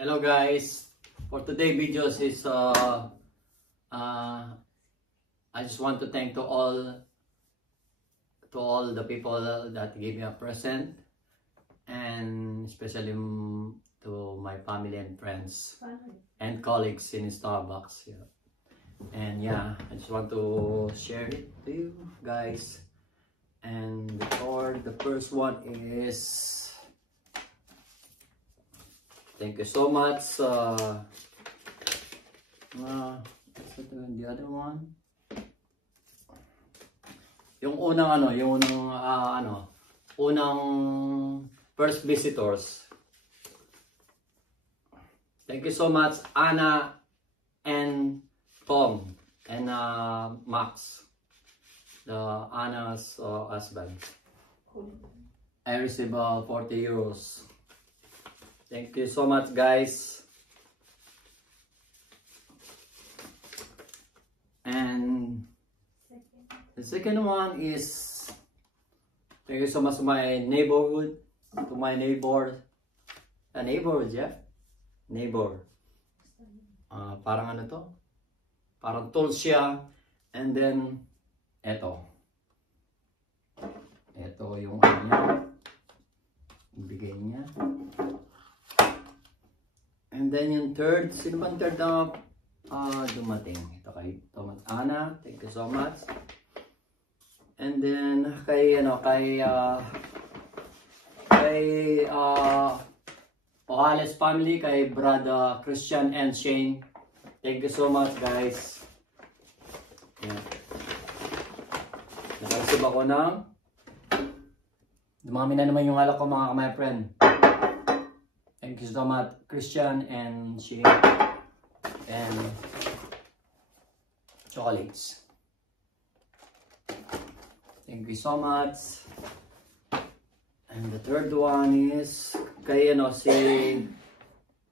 Hello guys, for today videos is I just want to thank to all the people that gave me a present, and especially to my family and friends and colleagues in Starbucks. Yeah. And yeah, I just want to share it to you guys. And the first one is, thank you so much. The other one. Yung unang unang first visitors. Thank you so much, Anna and Tom and Max, the Anna's husband. I received 40 euros. Thank you so much, guys. And the second one is, thank you so much to my neighborhood, to my neighbor, neighborhood, yeah? Neighbor. Parang ano to? Parang tools siya. And then, eto. Eto yung ano niya. Ibigay niya. And then yung third, sino bang third na dumating? Ito kay Anna, thank you so much. And then kay Ohales family, kay brother Christian and Shane, thank you so much guys. Yeah. Nakareceive ako ng dumami na naman yung alak ko mga my friend. Thank you so much, Christian and Shane, and chocolates. Thank you so much. And the third one is kay si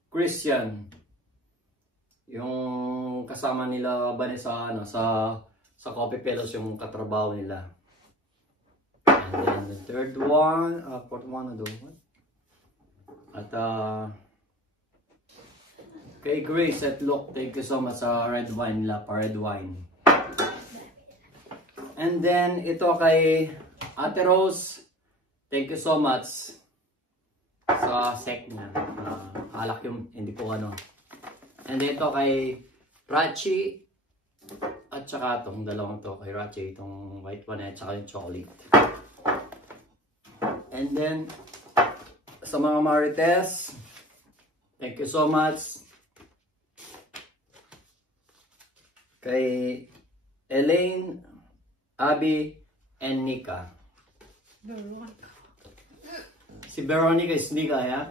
Christian, yung kasama nila Vanessa sa Coffee Fellows, yung katrabaho nila. And then the third one, fourth one, at kay Grace at Look, thank you so much sa red wine nila, red wine. And then ito kay Ate Rose, thank you so much sa sec niya. Alak yung hindi ko ano. And ito kay Rachi, at saka itong dalawang to kay Rachi, itong white one at saka yung chocolate. And then sa mga Marites, thank you so much. Kay Elaine, Abby, and Nika. Si Veronica is Nika, yeah?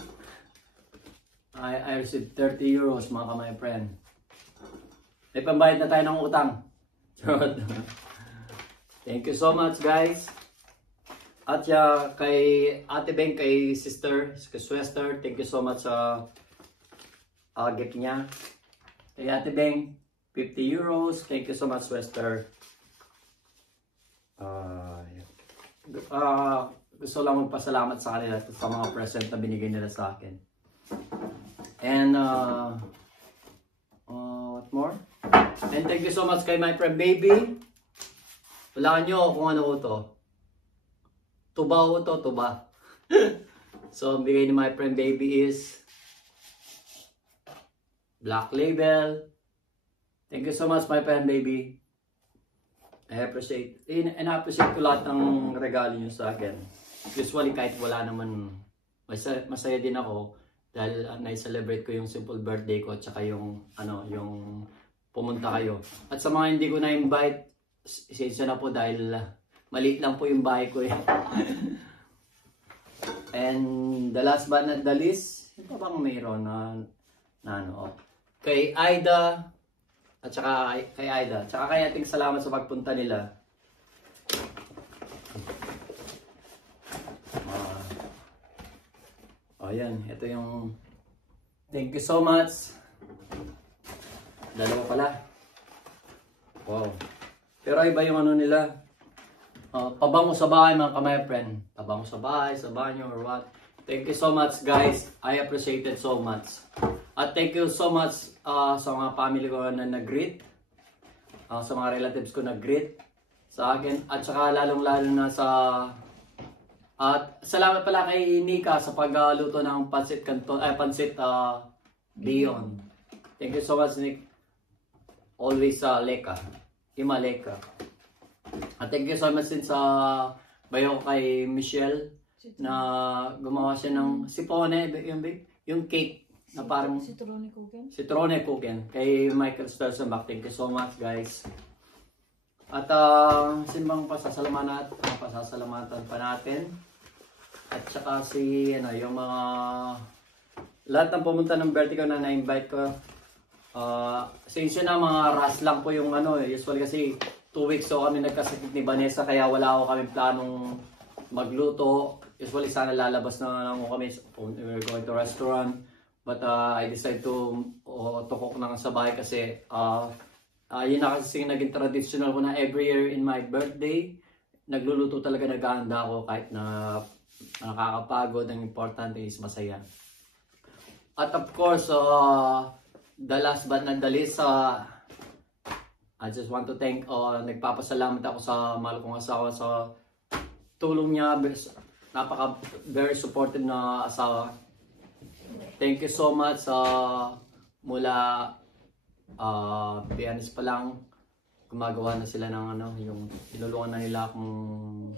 I received 30 euros mga my friend. May pambayad na tayo ng utang. Thank you so much guys. At kay Ate Beng, kay Sister, kay Swester, thank you so much sa gift niya. Kay Ate Beng, 50 euros. Thank you so much, Swester. Gusto lang magpasalamat sa kanila sa mga present na binigay nila sa akin. And what more? And thank you so much kay my friend Baby. Walaan nyo kung ano to. Tuba ho to, tuba. So, ang bigay ni my friend Baby is Black Label. Thank you so much, my friend Baby. I appreciate ko lahat ng regalo nyo sa akin. Usually, kahit wala naman, masaya din ako dahil na-celebrate ko yung simple birthday ko at saka yung pumunta kayo. At sa mga hindi ko na-invite, isensya na po dahil maliit lang po yung bahay ko. And the last but not the least, ito bang mayroon kay Aida, at saka kay Aida, at saka kay ating salamat sa pagpunta nila. Ayan, ito yung thank you so much. Dalawa pala. Wow. Pero iba yung ano nila. Pabango sa bahay mga kamay friend. Pabango sa bahay, sa banyo or what. Thank you so much guys. I appreciate it so much. At thank you so much sa mga family ko na nag-greet. Sa mga relatives ko nag-greet sa akin. At saka lalong-lalo na sa... At salamat pala kay Nika sa pagluto ng pansit canton, pansit Beyond. Thank you so much Nick. Always Leka. Ima Leka. At thank you so much din sa bayo ko kay Michelle na gumawa siya ng sipone, yung cake na parang Citrone Cooking kay Michael Stelzenbach. Thank you so much guys. At simbang pasasalamatan pa natin. At saka yung mga lahat ng pumunta ng birthday ko na na-invite ko. Since na mga rush lang po yung usually kasi 2 weeks so kami nagkasakit ni Vanessa kaya wala ako kami planong magluto. Usually sana lalabas na lang kami, we're going to restaurant. But I decided to cook na sa bahay kasi yun na kasi naging traditional ko na every year in my birthday. Nagluluto talaga, naghahanda ako kahit na nakakapagod. Ang importante is masaya. At of course, the last but not the least, I just want to thank, nagpapasalamat ako sa mahal kong asawa sa tulong niya. Very supportive na asawa. Thank you so much mula Biyernes pa lang gumagawa na sila ng yung tinulungan na nila akong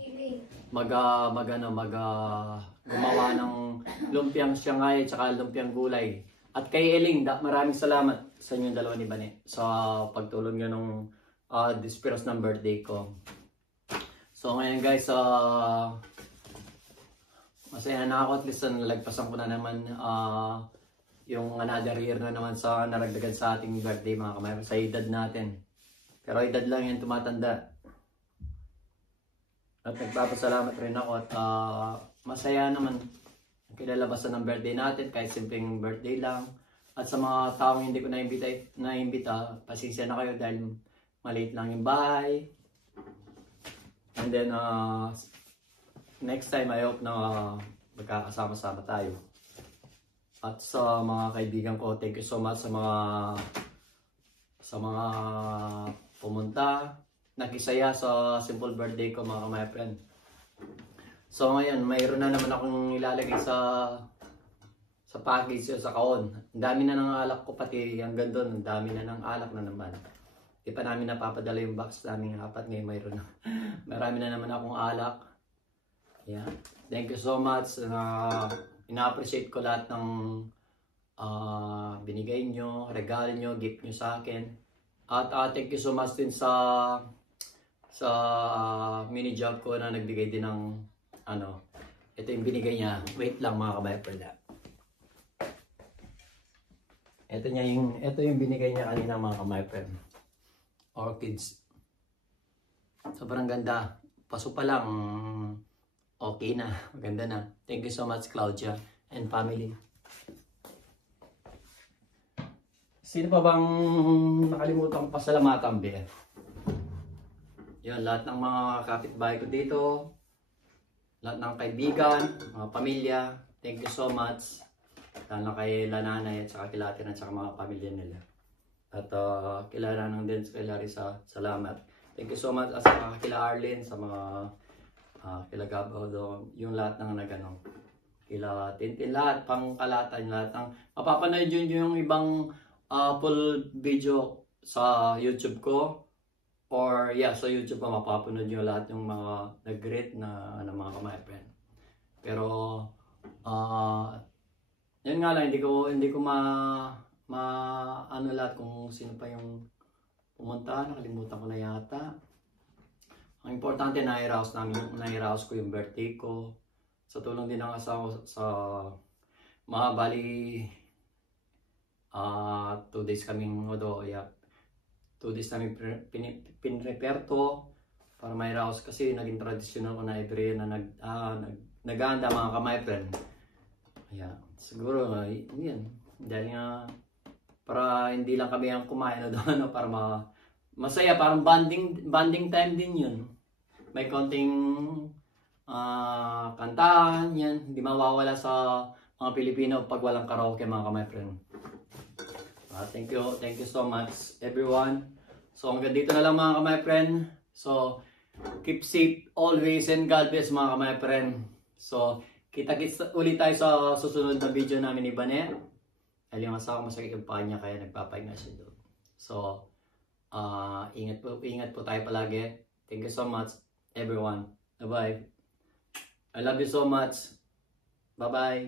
gumawa ng lumpiang Shanghai at saka lumpiang gulay. At kay Eling, maraming salamat sa inyong dalawa ni Bane sa pagtulong nyo nung dispiros ng birthday ko. So ngayon guys, masaya na ako at least nalagpasan ko na naman yung another year na naman sa naragdagan sa ating birthday mga kamayro sa edad natin. Pero edad lang yan, tumatanda. At nagpapasalamat rin ako at masaya naman ang kinalabasan ng birthday natin kahit simpleng birthday lang. At sa mga taong hindi ko na-imbita, pasensya na kayo dahil maliit lang yung bahay. And then next time, I hope na magkakasama-sama tayo. At sa mga kaibigan ko, thank you so much sa mga pumunta, nakisaya sa simple birthday ko mga my friend. So ngayon, mayroon na naman akong ilalagay sa package sa kahon. Ang dami na ng alak ko pati hanggang doon, ang dami na ng alak na naman. Di pa namin napapadala yung box namin apat ngayon mayroon na. Marami na naman akong alak. Yeah. Thank you so much. Ina-appreciate ko lahat ng binigay nyo, regalo nyo, gift nyo sa akin. At thank you so much din sa mini job ko na nagbigay din ng ito yung binigay niya. Wait lang mga kabayan. Ito yung binigay niya kanina mga kabayan. Orchids. Sobrang ganda. Paso pa lang. Okay na. Maganda na. Thank you so much Claudia and family. Sino pa bang nakalimutan kong pasalamatan, Be? Yan, lahat ng mga kapitbahay ko dito. Lahat ng kaibigan, mga pamilya. Thank you so much. Lalo kay Lananay at saka kila Atin at saka mga pamilya nila. At kila Nanang din, kay Larissa. Salamat. Thank you so much. At saka kila Arlene, sa mga kila Gabaw doon. Yung lahat ng nagano. Kila Tintin, lahat. Pangkalatan, lahat ng mapapanood yun yung ibang full video sa YouTube ko. Or yeah, sa YouTube ko mapapanood nyo lahat yung mga nag-greet na mga my friend. Pero yun nga lang, hindi ko ano lahat kung sino pa yung pumunta. Nakalimutan ko na yata. Ang importante, nairaos ko yung birthday ko. Sa tulong din ng asawa sa mga bali 2 days kaming 2 days namin pinrepare to para mairaos kasi naging traditional ko na every year na naghahanda mga kamay friend. Yeah, siguro yun. Dahil nga para hindi lang kami ang kumain doon para masaya, parang bonding time din yun. May konting kantahan, yan. Hindi mawawala sa mga Pilipino pag walang karaoke mga kamay friend. Thank you so much everyone. So hanggang dito na lang mga kamay friend. So keep safe always and God bless mga kamay friend. So kita-kits ulit tayo sa susunod na video namin ni Banet. Dahil yung asawa masakit yung paa niya kaya nagpapahinga siya doon. So ingat po tayo palagi. Thank you so much everyone. Bye bye. I love you so much. Bye bye.